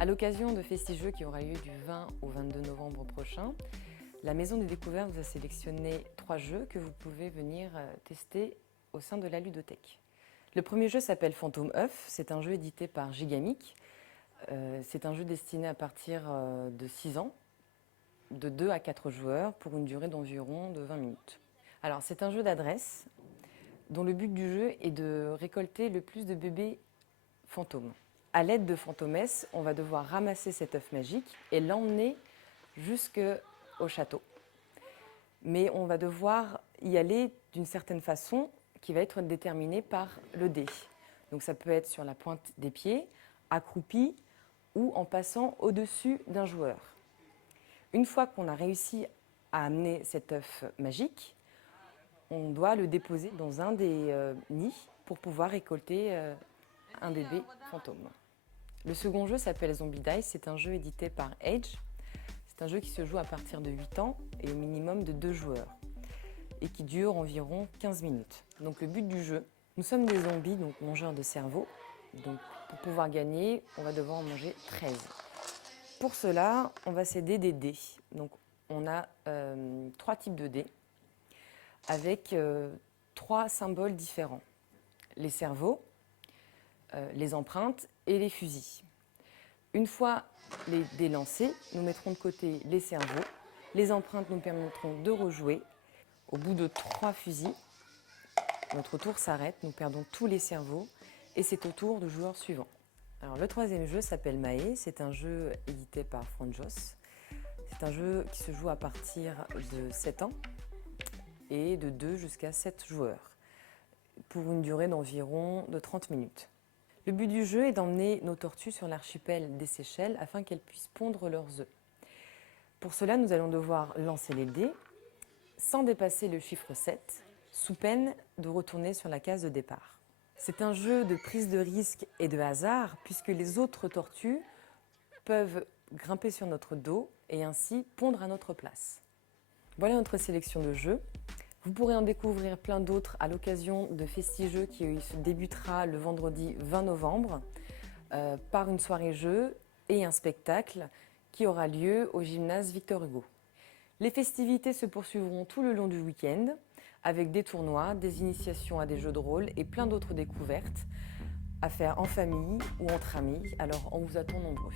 À l'occasion de Festis-Jeux qui aura lieu du 20 au 22 novembre prochain, la Maison des Découvertes vous a sélectionné 3 jeux que vous pouvez venir tester au sein de la ludothèque. Le premier jeu s'appelle Fantôme œuf, c'est un jeu édité par Gigamic. C'est un jeu destiné à partir de 6 ans, de 2 à 4 joueurs pour une durée d'environ de 20 minutes. Alors c'est un jeu d'adresse dont le but du jeu est de récolter le plus de bébés fantômes. À l'aide de Fantomès, on va devoir ramasser cet œuf magique et l'emmener jusqu'au château. Mais on va devoir y aller d'une certaine façon qui va être déterminée par le dé. Donc ça peut être sur la pointe des pieds, accroupi ou en passant au-dessus d'un joueur. Une fois qu'on a réussi à amener cet œuf magique, on doit le déposer dans un des nids pour pouvoir récolter un bébé fantôme. Le second jeu s'appelle Zombie Dice, c'est un jeu édité par Edge. C'est un jeu qui se joue à partir de 8 ans et au minimum de 2 joueurs et qui dure environ 15 minutes. Donc le but du jeu, nous sommes des zombies, donc mangeurs de cerveau. Donc pour pouvoir gagner, on va devoir en manger 13. Pour cela, on va s'aider des dés. Donc on a 3 types de dés avec 3 symboles différents. Les cerveaux, les empreintes et les fusils. Une fois les dés lancés, nous mettrons de côté les cerveaux. Les empreintes nous permettront de rejouer. Au bout de 3 fusils, notre tour s'arrête, nous perdons tous les cerveaux et c'est au tour du joueur suivant. Alors, le troisième jeu s'appelle Mae, c'est un jeu édité par Franjos. C'est un jeu qui se joue à partir de 7 ans et de 2 jusqu'à 7 joueurs pour une durée d'environ de 30 minutes. Le but du jeu est d'emmener nos tortues sur l'archipel des Seychelles afin qu'elles puissent pondre leurs œufs. Pour cela, nous allons devoir lancer les dés sans dépasser le chiffre 7, sous peine de retourner sur la case de départ. C'est un jeu de prise de risque et de hasard puisque les autres tortues peuvent grimper sur notre dos et ainsi pondre à notre place. Voilà notre sélection de jeux. Vous pourrez en découvrir plein d'autres à l'occasion de Festis-Jeux qui se débutera le vendredi 20 novembre par une soirée jeux et un spectacle qui aura lieu au gymnase Victor Hugo. Les festivités se poursuivront tout le long du week-end avec des tournois, des initiations à des jeux de rôle et plein d'autres découvertes à faire en famille ou entre amis. Alors on vous attend nombreux.